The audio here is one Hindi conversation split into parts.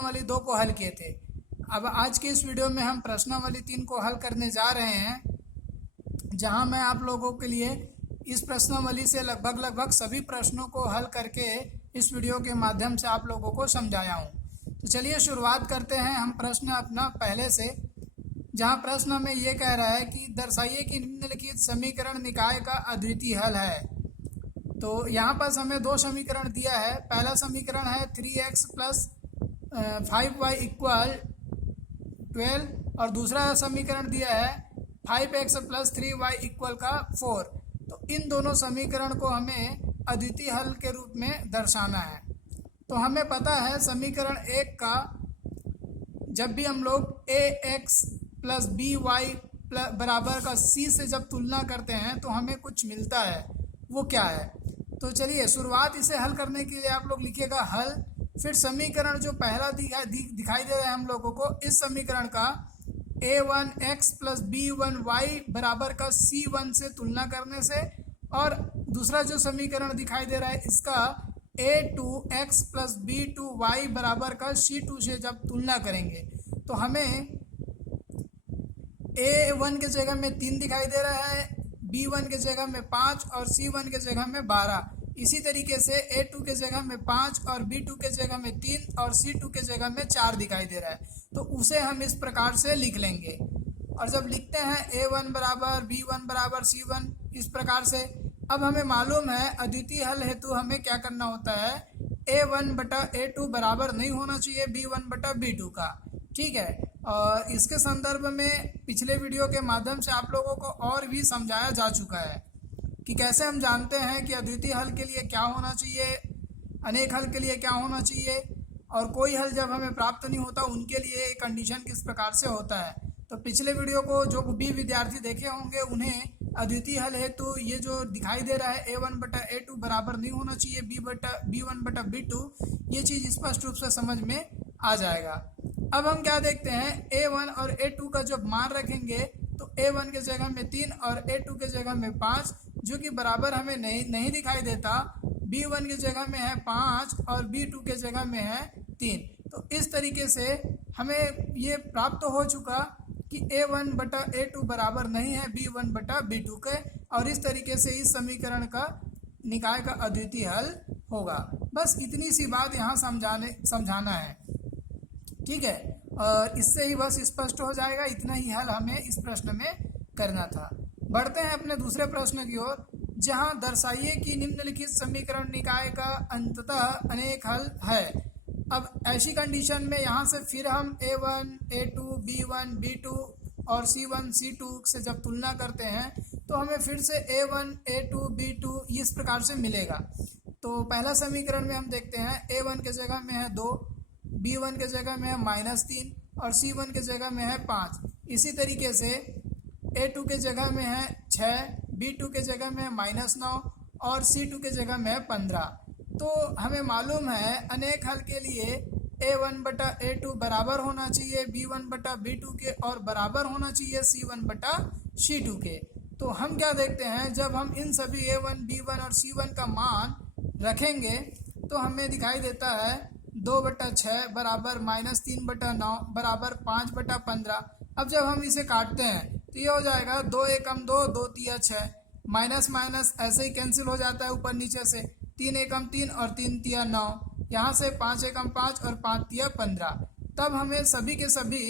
वाली 2 को हल किए थे। अब आज के इस वीडियो में हम प्रश्नावली 3 को हल करने जा रहे हैं, जहां मैं आप लोगों के लिए इस प्रश्नावली से लगभग सभी प्रश्नों को हल करके इस वीडियो के माध्यम से आप लोगों को समझाया हूं। तो चलिए शुरुआत करते हैं हम प्रश्न अपना पहले से, जहां प्रश्न में ये कह रहा है कि दर्शाइए कि निम्नलिखित समीकरण निकाय का अद्वितीय हल है। तो यहाँ पर हमें 2 समीकरण दिया है। पहला समीकरण है 3x प्लस 5y इक्वल 12 और दूसरा समीकरण दिया है 5x प्लस 3y इक्वल का 4। तो इन दोनों समीकरण को हमें अद्वितीय हल के रूप में दर्शाना है। तो हमें पता है समीकरण 1 का जब भी हम लोग ax प्लस by बराबर का c से जब तुलना करते हैं तो हमें कुछ मिलता है, वो क्या है। तो चलिए शुरुआत इसे हल करने के लिए आप लोग लिखिएगा हल, फिर समीकरण जो पहला दिखाई दे रहा है हम लोगों को, इस समीकरण का a1x प्लस b1y बराबर का c1 से तुलना करने से, और दूसरा जो समीकरण दिखाई दे रहा है इसका a2x प्लस b2y बराबर का c2 से जब तुलना करेंगे तो हमें a1 के जगह में 3 दिखाई दे रहा है, b1 के जगह में 5 और c1 के जगह में 12। इसी तरीके से a2 के जगह में 5 और b2 के जगह में 3 और c2 के जगह में 4 दिखाई दे रहा है। तो उसे हम इस प्रकार से लिख लेंगे, और जब लिखते हैं a1 बराबर b1 बराबर c1 इस प्रकार से। अब हमें मालूम है अद्वितीय हल हेतु हमें क्या करना होता है, a1 बटा a2 बराबर नहीं होना चाहिए b1 बटा b2 का, ठीक है। और इसके संदर्भ में पिछले वीडियो के माध्यम से आप लोगों को और भी समझाया जा चुका है कि कैसे हम जानते हैं कि अद्वितीय हल के लिए क्या होना चाहिए, अनेक हल के लिए क्या होना चाहिए, और कोई हल जब हमें प्राप्त नहीं होता उनके लिए कंडीशन किस प्रकार से होता है। तो पिछले वीडियो को जो भी विद्यार्थी देखे होंगे उन्हें अद्वितीय हल है तो ये जो दिखाई दे रहा है a1 बटा a2 बराबर नहीं होना चाहिए b1 बटा b2, ये चीज़ स्पष्ट रूप से समझ में आ जाएगा। अब हम क्या देखते हैं, a1 और a2 का जब मान रखेंगे तो a1 के जगह में 3 और a2 के जगह में 5, जो कि बराबर हमें नहीं दिखाई देता। b1 के जगह में है 5 और b2 के जगह में है 3। तो इस तरीके से हमें ये प्राप्त हो चुका कि a1 बटा a2 बराबर नहीं है b1 बटा b2 के, और इस तरीके से इस समीकरण का निकाय का अद्वितीय हल होगा। बस इतनी सी बात यहाँ समझाना है, ठीक है। और इससे ही बस स्पष्ट हो जाएगा, इतना ही हल हमें इस प्रश्न में करना था। बढ़ते हैं अपने दूसरे प्रश्न की ओर, जहां दर्शाइए कि निम्नलिखित समीकरण निकाय का अंततः अनेक हल है। अब ऐसी कंडीशन में यहाँ से फिर हम a1, a2, b1, b2 और c1, c2 से जब तुलना करते हैं तो हमें फिर से a1, a2, b2 इस प्रकार से मिलेगा। तो पहला समीकरण में हम देखते हैं a1 के जगह में है 2, b1 के जगह में है -3 और c1 के जगह में है 5। इसी तरीके से a2 के जगह में है 6, b2 के जगह में है -9 और c2 के जगह में है 15। तो हमें मालूम है अनेक हल के लिए a1 बटा a2 बराबर होना चाहिए b1 बटा b2 के, और बराबर होना चाहिए c1 बटा c2 के। तो हम क्या देखते हैं, जब हम इन सभी a1, b1 और c1 का मान रखेंगे तो हमें दिखाई देता है 2 बटा 6 बराबर -3 बटा 9 बराबर 5 बटा 15। अब जब हम इसे काटते हैं तो ये हो जाएगा 2 एकम 2, 2 तिया 6, माइनस माइनस ऐसे ही कैंसिल हो जाता है ऊपर नीचे से, 3 एकम 3 और 3 तिया 9, यहाँ से 5 एकम 5 और 5 तिया 15। तब हमें सभी के सभी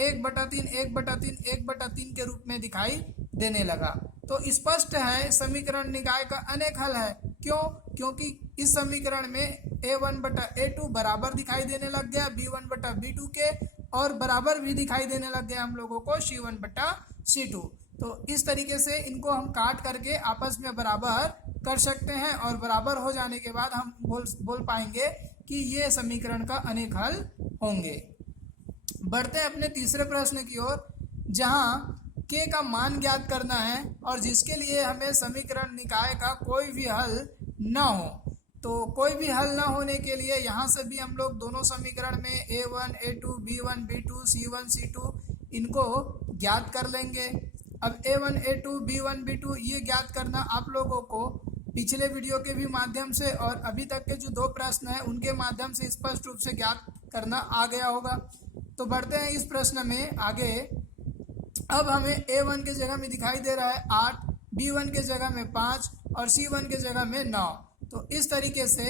1 बटा 3, 1 बटा 3, 1 बटा 3 के रूप में दिखाई देने लगा। तो स्पष्ट है समीकरण निकाय का अनेक हल है। क्यों? क्योंकि इस समीकरण में a1 बटा a2 बराबर दिखाई देने लग गया b1 बटा b2 के, और बराबर भी दिखाई देने लग गया हम लोगों को c1 बटा c2। तो इस तरीके से इनको हम काट करके आपस में बराबर कर सकते हैं, और बराबर हो जाने के बाद हम बोल पाएंगे कि ये समीकरण का अनेक हल होंगे। बढ़ते हैं अपने तीसरे प्रश्न की ओर, जहां k का मान ज्ञात करना है और जिसके लिए हमें समीकरण निकाय का कोई भी हल न हो। तो कोई भी हल न होने के लिए यहाँ से भी हम लोग दोनों समीकरण में a1, a2, b1, b2, c1, c2 इनको ज्ञात कर लेंगे। अब a1, a2, b1, b2 ये ज्ञात करना आप लोगों को पिछले वीडियो के भी माध्यम से और अभी तक के जो 2 प्रश्न हैं उनके माध्यम से स्पष्ट रूप से ज्ञात करना आ गया होगा। तो बढ़ते हैं इस प्रश्न में आगे। अब हमें A1 के जगह में दिखाई दे रहा है 8, B1 के जगह में 5 और C1 के जगह में 9। तो इस तरीके से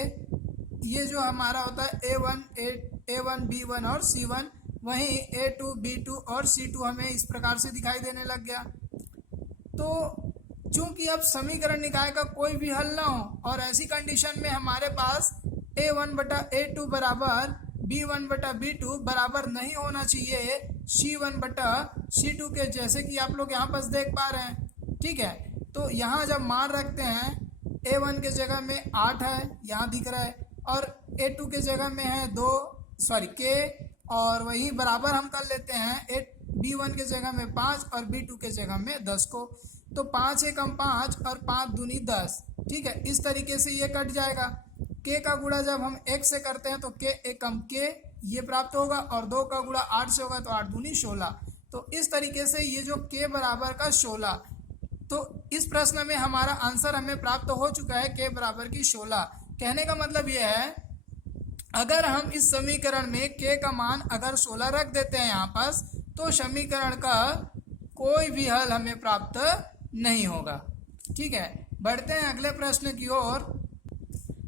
ये जो हमारा होता है A1, B1 और C1, वहीं A2, B2 और C2 हमें इस प्रकार से दिखाई देने लग गया। तो चूंकि अब समीकरण निकाय का कोई भी हल ना हो और ऐसी कंडीशन में हमारे पास A1 बटा A2 बराबर B1 बटा B2 बराबर नहीं होना चाहिए C1 बटा C2 के, जैसे कि आप लोग यहाँ पर देख पा रहे हैं। ठीक है, तो यहाँ जब मान रखते हैं A1 के जगह में 8 है, यहाँ दिख रहा है, और A2 के जगह में है K, और वही बराबर हम कर लेते हैं B1 के जगह में 5 और B2 के जगह में 10 को। तो 5 एकम 5 और 5 दूनी 10। ठीक है, इस तरीके से ये कट जाएगा। K का गुणा जब हम 1 से करते हैं तो K एकम K ये प्राप्त होगा, और 2 का गुणा 8 से होगा तो 8 दूनी 16। तो इस तरीके से ये जो K बराबर का 16, तो इस प्रश्न में हमारा आंसर हमें प्राप्त हो चुका है K बराबर की 16। कहने का मतलब ये है, अगर हम इस समीकरण में K का मान अगर 16 रख देते हैं यहाँ पास, तो समीकरण का कोई भी हल हमें प्राप्त नहीं होगा। ठीक है, बढ़ते हैं अगले प्रश्न की ओर।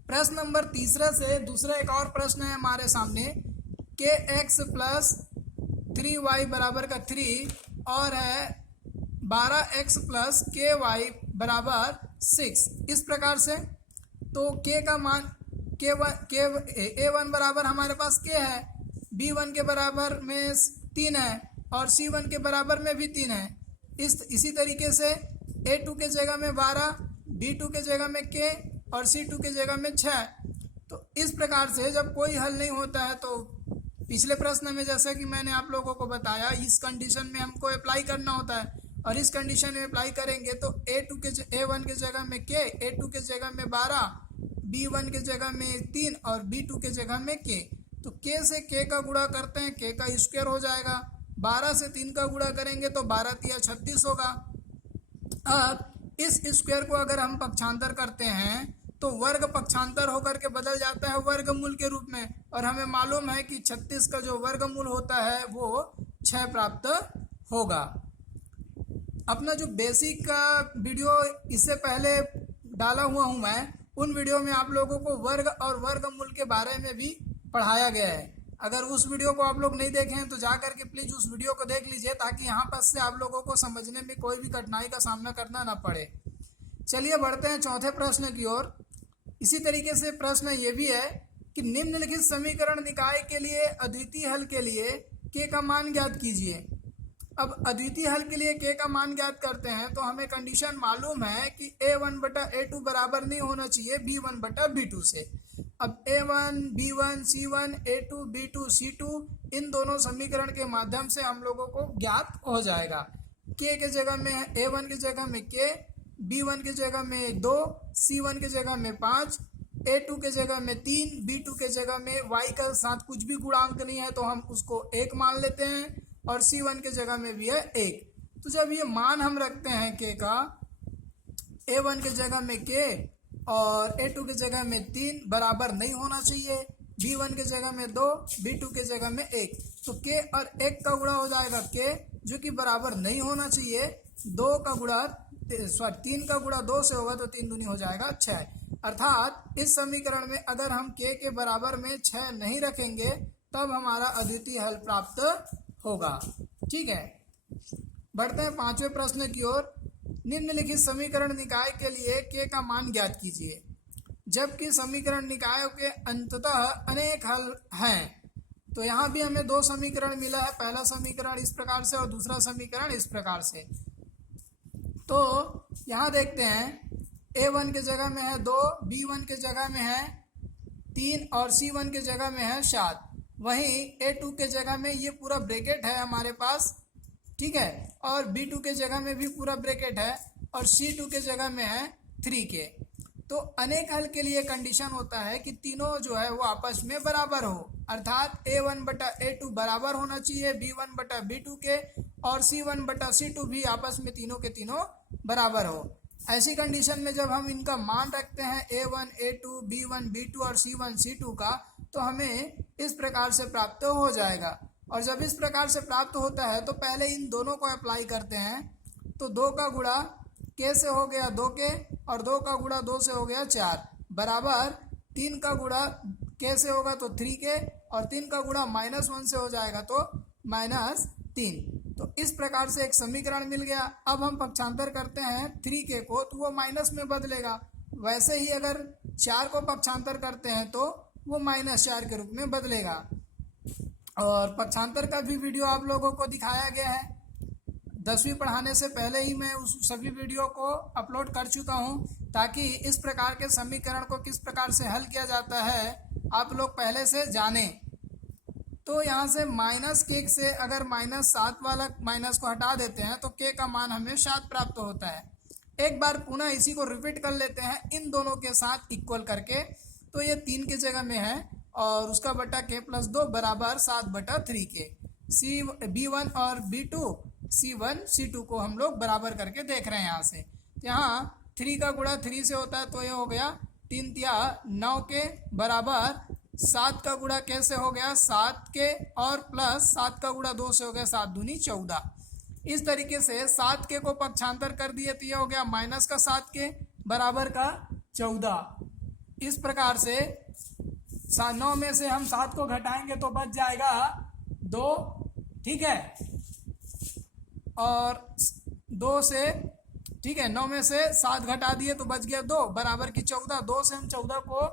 प्रश्न नंबर 3 से दूसरा एक और प्रश्न है हमारे सामने। kx प्लस 3y बराबर का 3 और है 12x प्लस ky बराबर 6, इस प्रकार से। तो k का मान A1 बराबर हमारे पास k है, B1 के बराबर में 3 है और C1 के बराबर में भी 3 है। इसी तरीके से A2 के जगह में 12, B2 के जगह में k और C2 के जगह में 6। तो इस प्रकार से जब कोई हल नहीं होता है, तो पिछले प्रश्न में जैसा कि मैंने आप लोगों को बताया, इस कंडीशन में हमको अप्लाई करना होता है, और इस कंडीशन में अप्लाई करेंगे तो A1 के जगह में k, A2 के जगह में 12, B1 के जगह में 3 और B2 के जगह में k। तो k से k का गुणा करते हैं, k का स्क्वायर हो जाएगा। 12 से 3 का गुणा करेंगे तो 12 तिया 36 होगा। अब इस स्क्वायर को अगर हम पक्षांतर करते हैं तो वर्ग पक्षांतर होकर के बदल जाता है वर्गमूल के रूप में, और हमें मालूम है कि 36 का जो वर्गमूल होता है वो 6 प्राप्त होगा। अपना जो बेसिक का वीडियो इससे पहले डाला हुआ हूँ मैं, उन वीडियो में आप लोगों को वर्ग और वर्गमूल के बारे में भी पढ़ाया गया है। अगर उस वीडियो को आप लोग नहीं देखे हैं तो जा करके प्लीज उस वीडियो को देख लीजिए, ताकि यहाँ पर से आप लोगों को समझने में कोई भी कठिनाई का सामना करना ना पड़े। चलिए बढ़ते हैं चौथे प्रश्न की ओर। इसी तरीके से प्रश्न ये भी है कि निम्नलिखित समीकरण निकाय के लिए अद्वितीय हल के लिए k का मान ज्ञात कीजिए। अब अद्वितीय हल के लिए k का मान ज्ञात करते हैं तो हमें कंडीशन मालूम है कि A1 बटा A2 बराबर नहीं होना चाहिए B1 बटा B2 से। अब A1, B1, C1, A2, B2, C2, इन दोनों समीकरण के माध्यम से हम लोगों को ज्ञात हो जाएगा। k के जगह में A1 के जगह में k, B1 के जगह में 2, C1 के जगह में 5, A2 के जगह में 3, B2 के जगह में y का साथ कुछ भी गुणांक नहीं है तो हम उसको 1 मान लेते हैं, और C1 के जगह में भी है 1। तो जब ये मान हम रखते हैं k का, A1 के जगह में k और A2 के जगह में 3 बराबर नहीं होना चाहिए, B1 के जगह में 2, B2 के जगह में 1, तो k और 1 का गुणा हो जाएगा k, जो कि बराबर नहीं होना चाहिए। 3 का गुणा 2 से होगा तो 3 दूनी हो जाएगा 6। अर्थात इस समीकरण में अगर हम k के बराबर में 6 नहीं रखेंगे तब हमारा अद्वितीय हल प्राप्त होगा। ठीक है, बढ़ते हैं 5वें प्रश्न की ओर। निम्नलिखित समीकरण निकाय के लिए k का मान ज्ञात कीजिए। जबकि समीकरण निकायों के अंततः अनेक हल हैं, तो यहाँ भी हमें 2 समीकरण मिला है। पहला समीकरण इस प्रकार से और दूसरा समीकरण इस प्रकार से। तो यहाँ देखते हैं A1 के जगह में है 2, B1 के जगह में है 3 और C1 के जगह में है 7। वहीं A2 के जगह में ये पूरा ब्रैकेट है हमारे पास, ठीक है, और B2 के जगह में भी पूरा ब्रैकेट है, और C2 के जगह में है 3k। तो अनेक हल के लिए कंडीशन होता है कि तीनों जो है वो आपस में बराबर हो, अर्थात A1 बटा A2 बराबर होना चाहिए B1 बटा B2 के, और C1 बटा C2 भी आपस में तीनों के तीनों बराबर हो। ऐसी कंडीशन में जब हम इनका मान रखते हैं A1, A2, B1, B2 और C1, C2 का, तो हमें इस प्रकार से प्राप्त हो जाएगा। और जब इस प्रकार से प्राप्त होता है तो पहले इन दोनों को अप्लाई करते हैं। तो 2 का गुणा K से हो गया 2 के, और 2 का गुणा 2 से हो गया 4, बराबर 3 का गुणा K से होगा तो 3 के, और 3 का गुणा -1 से हो जाएगा तो -3। तो इस प्रकार से एक समीकरण मिल गया। अब हम पक्षांतर करते हैं 3K को, तो वो माइनस में बदलेगा। वैसे ही अगर 4 को पक्षांतर करते हैं तो वो -4 के रूप में बदलेगा। और पक्षांतर का भी वीडियो आप लोगों को दिखाया गया है। 10वीं पढ़ाने से पहले ही मैं उस सभी वीडियो को अपलोड कर चुका हूं, ताकि इस प्रकार के समीकरण को किस प्रकार से हल किया जाता है आप लोग पहले से जानें। तो यहाँ से -K से अगर -7 वाला माइनस को हटा देते हैं तो K का मान हमें 7 प्राप्त होता है। एक बार पुनः इसी को रिपीट कर लेते हैं इन दोनों के साथ इक्वल करके। तो ये 3 की जगह में है और उसका बटा K+2 बराबर 7/3K। B1 और B2, C1, C2 को हम लोग बराबर करके देख रहे हैं यहाँ से। यहाँ 3 का गुणा 3 से होता है तो ये हो गया 3 तिया 9 के, बराबर 7 का गुणा K से हो गया 7 के, और प्लस 7 का गुणा 2 से हो गया 7 दूनी 14। इस तरीके से 7K को पक्षांतर कर दिए तो ये हो गया माइनस का 7K बराबर का 14। इस प्रकार से 9 में से हम 7 को घटाएंगे तो बच जाएगा 2, ठीक है। और 2 से, ठीक है, 9 में से 7 घटा दिए तो बच गया 2 बराबर की 14। 2 से हम 14 को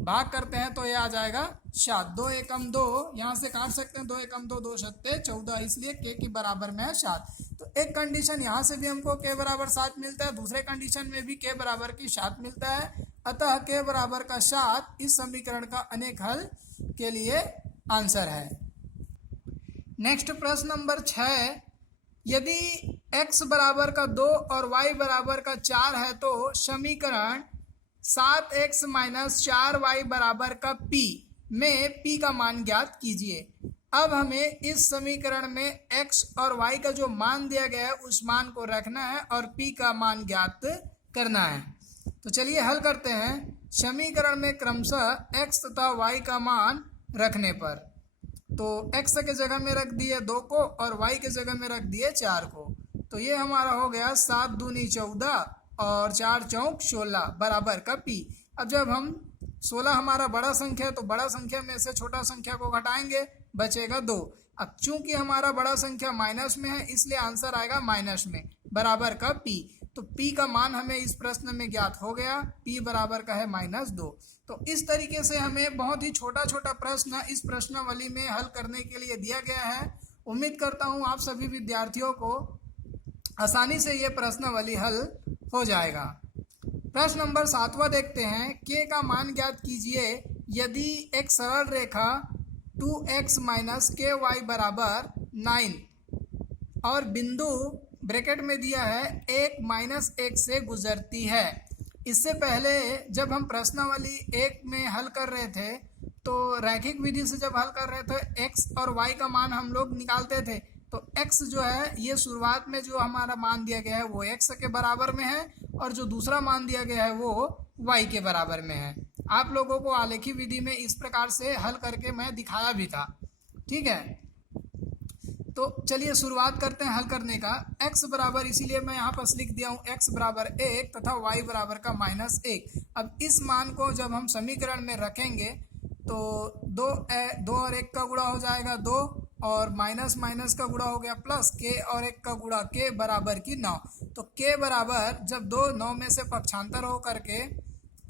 भाग करते हैं तो ये आ जाएगा 7। 2 एकम 2, यहाँ से काट सकते हैं 2 एकम 2, 2 सत्ते 14, इसलिए K की बराबर में है 7। तो एक कंडीशन यहाँ से भी हमको K बराबर 7 मिलता है, दूसरे कंडीशन में भी K बराबर की 7 मिलता है। अतः K बराबर का 7 इस समीकरण का अनेक हल के लिए आंसर है। नेक्स्ट प्रश्न नंबर 6, यदि x बराबर का 2 और y बराबर का 4 है तो समीकरण 7x - 4y बराबर का p में p का मान ज्ञात कीजिए। अब हमें इस समीकरण में x और y का जो मान दिया गया है उस मान को रखना है और p का मान ज्ञात करना है। तो चलिए हल करते हैं। समीकरण में क्रमशः x तथा y का मान रखने पर, तो x के जगह में रख दिए 2 को और y के जगह में रख दिए 4 को। तो ये हमारा हो गया 7 दूनी 14 और 4 चौक 16 बराबर का p। अब जब हम 16 हमारा बड़ा संख्या है तो बड़ा संख्या में से छोटा संख्या को घटाएंगे, बचेगा 2। अब चूंकि हमारा बड़ा संख्या माइनस में है इसलिए आंसर आएगा माइनस में, बराबर का p। तो p का मान हमें इस प्रश्न में ज्ञात हो गया, p बराबर का है -2। तो इस तरीके से हमें बहुत ही छोटा छोटा प्रश्न इस प्रश्नावली में हल करने के लिए दिया गया है। उम्मीद करता हूँ आप सभी विद्यार्थियों को आसानी से ये प्रश्नावली हल हो जाएगा। प्रश्न नंबर 7वां देखते हैं। K का मान ज्ञात कीजिए यदि एक सरल रेखा 2x - ky बराबर 9 और बिंदु ब्रैकेट में दिया है 1 - 1 से गुजरती है। इससे पहले जब हम प्रश्नावली 1 में हल कर रहे थे तो रैखिक विधि से जब हल कर रहे थे x और y का मान हम लोग निकालते थे। तो x जो है ये शुरुआत में जो हमारा मान दिया गया है वो x के बराबर में है और जो दूसरा मान दिया गया है वो y के बराबर में है। आप लोगों को आलेखी विधि में इस प्रकार से हल करके मैं दिखाया भी था, ठीक है। तो चलिए शुरुआत करते हैं हल करने का। x बराबर, इसीलिए मैं यहाँ पर लिख दिया हूँ x बराबर 1 तथा y बराबर का -1। अब इस मान को जब हम समीकरण में रखेंगे तो 2 और 1 का गुणा हो जाएगा 2 और माइनस माइनस का गुणा हो गया प्लस, k और 1 का गुणा k बराबर की 9। तो k बराबर जब 2 9 में से पक्षांतर हो करके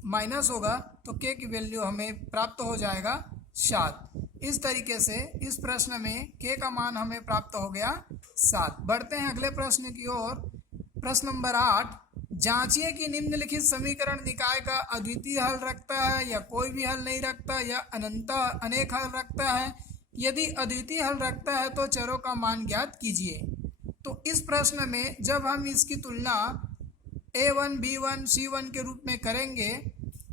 माइनस होगा तो k की वैल्यू हमें प्राप्त हो जाएगा 7। इस तरीके से इस प्रश्न में k का मान हमें प्राप्त हो गया 7। बढ़ते हैं अगले प्रश्न की ओर। प्रश्न नंबर 8, जांचिए कि निम्नलिखित समीकरण निकाय का अद्वितीय हल रखता है या कोई भी हल नहीं रखता या अनेक हल रखता है। यदि अद्वितीय हल रखता है तो चरों का मान ज्ञात कीजिए। तो इस प्रश्न में जब हम इसकी तुलना a1 b1 c1 के रूप में करेंगे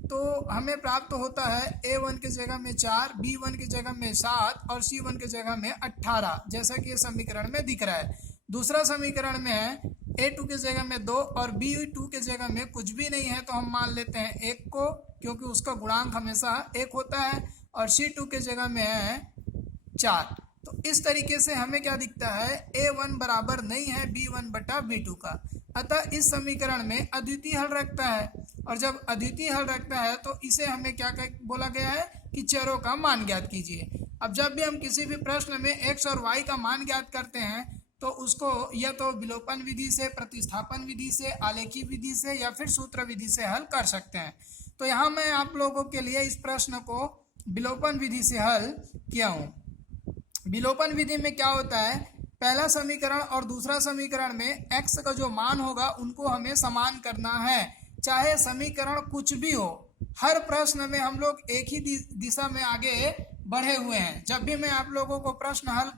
तो हमें प्राप्त होता है a1 के जगह में 4, b1 के जगह में 7 और c1 के जगह में 18, जैसा कि ये समीकरण में दिख रहा है। दूसरा समीकरण में है A2 की जगह में 2 और B2 की जगह में कुछ भी नहीं है तो हम मान लेते हैं 1 को, क्योंकि उसका गुणांक हमेशा 1 होता है, और C2 की जगह में है 4। तो इस तरीके से हमें क्या दिखता है, A1 बराबर नहीं है B1 बटा B2 का। अतः इस समीकरण में अद्वितीय हल रखता है, और जब अद्वितीय हल रखता है तो इसे हमें क्या बोला गया है कि चरों का मान ज्ञात कीजिए। अब जब भी हम किसी भी प्रश्न में x और y का मान ज्ञात करते हैं तो उसको या तो विलोपन विधि से, प्रतिस्थापन विधि से, आलेखी विधि से या फिर सूत्र विधि से हल कर सकते हैं। तो यहाँ मैं आप लोगों के लिए इस प्रश्न को विलोपन विधि से हल किया हूँ। विलोपन विधि में क्या होता है, पहला समीकरण और दूसरा समीकरण में x का जो मान होगा उनको हमें समान करना है, चाहे समीकरण कुछ भी हो। हर प्रश्न में हम लोग एक ही दिशा में आगे बढ़े हुए हैं। जब भी मैं आप लोगों को प्रश्न हल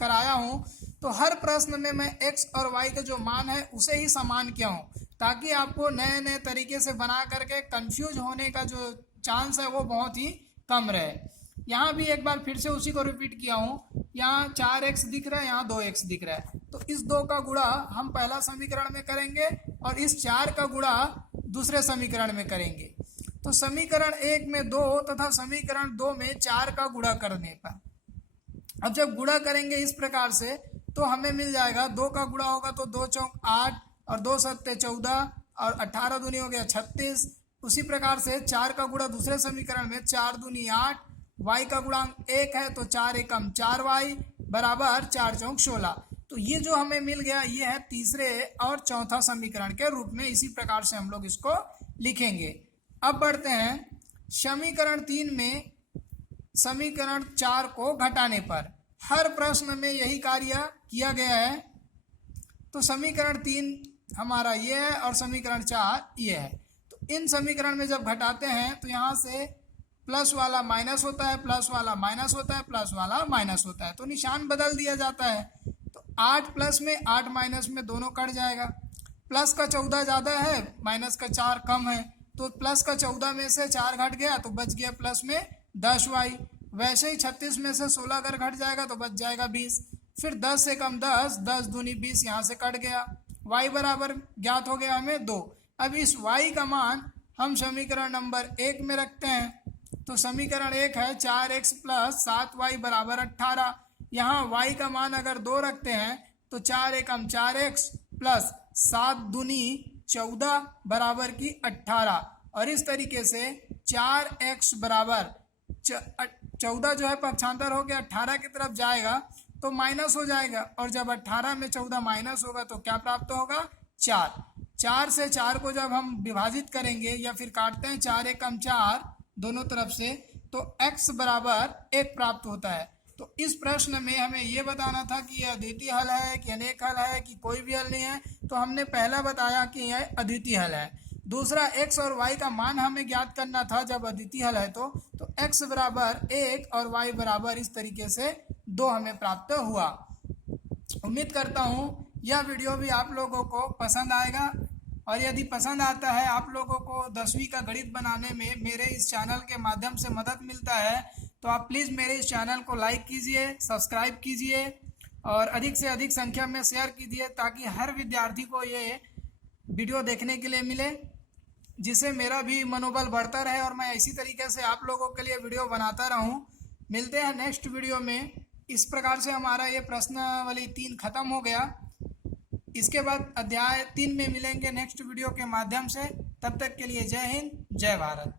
कराया हूं तो हर प्रश्न में मैं x और y का जो मान है उसे ही समान किया हूं, ताकि आपको नए नए तरीके से बना करके कंफ्यूज होने का जो चांस है वो बहुत ही कम रहे। यहाँ भी एक बार फिर से उसी को रिपीट किया हूँ। यहाँ 4x दिख रहा है, यहाँ 2x दिख रहा है, तो इस 2 का गुणा हम पहला समीकरण में करेंगे और इस 4 का गुणा दूसरे समीकरण में करेंगे। तो समीकरण 1 में 2 तथा समीकरण 2 में 4 का गुणा करने पर, अब जब गुणा करेंगे इस प्रकार से तो हमें मिल जाएगा, 2 का गुणा होगा तो 2 चौक 8 और 2 सत्ते 14 और 18 दूनी हो गया 36। उसी प्रकार से 4 का गुणा दूसरे समीकरण में 4 दूनी 8, y का गुणांक 1 है तो 4 एकम 4y बराबर 4 चौक 16। तो ये जो हमें मिल गया ये है तीसरे और चौथा समीकरण के रूप में। इसी प्रकार से हम लोग इसको लिखेंगे। अब बढ़ते हैं समीकरण 3 में समीकरण 4 को घटाने पर। हर प्रश्न में यही कार्य किया गया है। तो समीकरण 3 हमारा ये है और समीकरण 4 ये है। तो इन समीकरण में जब घटाते हैं तो यहाँ से प्लस वाला माइनस होता है, प्लस वाला माइनस होता है, प्लस वाला माइनस होता है, तो निशान बदल दिया जाता है। तो 8 प्लस में 8 माइनस में दोनों कट जाएगा। प्लस का 14 ज़्यादा है, माइनस का 4 कम है, तो प्लस का 14 में से 4 घट गया तो बच गया प्लस में 10y। वैसे ही 36 में से 16 अगर घट जाएगा तो बच जाएगा 20। फिर 10 से कम 10, 10 दूनी 20 यहाँ से कट गया। y बराबर ज्ञात हो गया हमें 2। अब इस y का मान हम समीकरण नंबर 1 में रखते हैं। तो समीकरण 1 है 4x प्लस 7y बराबर 18। यहाँ y का मान अगर 2 रखते हैं तो 4 एकम 4x प्लस 7 दूनी 14 बराबर की 18। और इस तरीके से 4x बराबर 14 जो है पक्षांतर हो गया 18 की तरफ जाएगा तो माइनस हो जाएगा, और जब 18 में 14 माइनस होगा तो क्या प्राप्त होगा 4। 4 से 4 को जब हम विभाजित करेंगे या फिर काटते हैं 4 एकम 4 दोनों तरफ से तो x बराबर 1 प्राप्त होता है। तो इस प्रश्न में हमें ये बताना था कि यह अद्वितीय हल है कि अनेक हल है कि कोई भी हल नहीं है। तो हमने पहला बताया कि यह अद्वितीय हल है। दूसरा x और y का मान हमें ज्ञात करना था जब अद्वितीय हल है तो x बराबर 1 और y बराबर इस तरीके से 2 हमें प्राप्त हुआ। उम्मीद करता हूँ यह वीडियो भी आप लोगों को पसंद आएगा, और यदि पसंद आता है आप लोगों को 10वीं का गणित बनाने में मेरे इस चैनल के माध्यम से मदद मिलता है तो आप प्लीज़ मेरे इस चैनल को लाइक कीजिए, सब्सक्राइब कीजिए और अधिक से अधिक संख्या में शेयर कीजिए, ताकि हर विद्यार्थी को ये वीडियो देखने के लिए मिले, जिससे मेरा भी मनोबल बढ़ता रहे और मैं इसी तरीके से आप लोगों के लिए वीडियो बनाता रहूं। मिलते हैं नेक्स्ट वीडियो में। इस प्रकार से हमारा ये प्रश्नावली 3 खत्म हो गया। इसके बाद अध्याय 3 में मिलेंगे नेक्स्ट वीडियो के माध्यम से। तब तक के लिए जय हिंद, जय भारत।